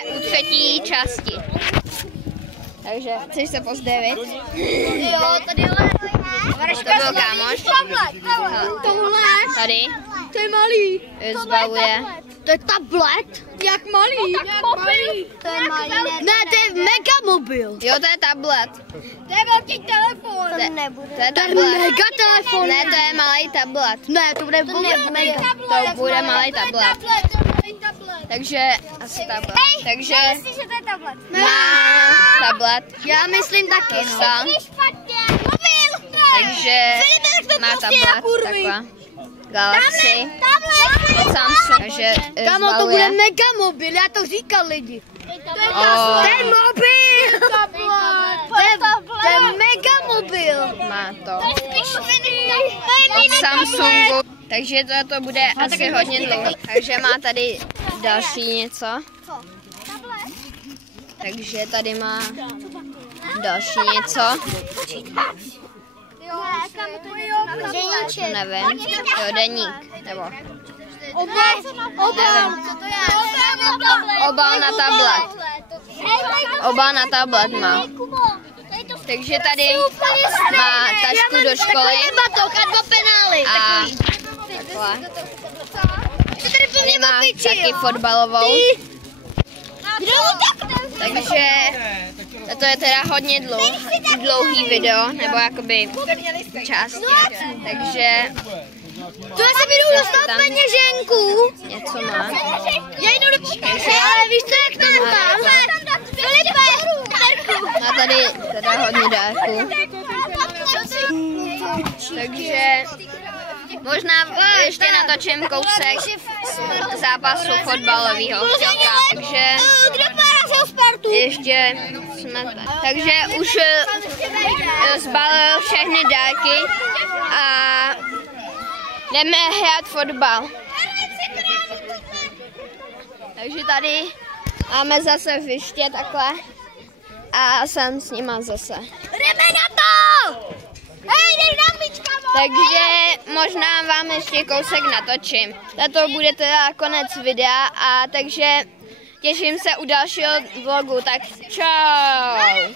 U třetí části. Takže chceš se pozdravit? Jo, tady je To byl kámoš. tohle. Tady. To je malý. Zbaluje. To je tablet? Jak malý? Jak malý? To je malý. Ne, to je megamobil. Jo, to je tablet. To je velký telefon. To nebude. To je To je tablet. mega telefon. Ne, to je malý tablet. Ne, to bude mega. To bude malý tablet. To je malý tablet. Takže asi tablet. Takže Myslíš, že to je tablet? má tablet. Já myslím taky, no. Dostal. Mobil. Takže má tablet. Takhle. Galaxy. Samsung. Takže Kámo, to zbaluje. bude mega mobil, já to říkal lidi. To je mobil. To je mega mobil. Má to. Od Samsungu. Takže to bude asi hodně dlouhé. Takže má tady další něco. Takže tady má další něco. To nevím. Jo, deník. Nebo obal na tablet. Obal na tablet má. Takže tady má tašku do školy. A 2 penály. A takhle. Tady má taky fotbalovou. Takže to je teda hodně dlouhý video, nebo jakoby částě. Takže To se budu dostat peněženku. něco má. Já jdu do peněženky, ale víš co, jak to mám? Má tady teda hodně dárků. Takže možná ještě natočím kousek zápasu fotbalového. Takže ještě jsme... Takže už zbalil všechny dárky a jdeme hrát fotbal. Takže tady máme zase hřiště takhle a jsem s nima zase. Jdeme na to! Hej, dej nám míčka, Takže možná vám ještě kousek natočím. Tato bude teda konec videa a takže těším se u dalšího vlogu, tak čau!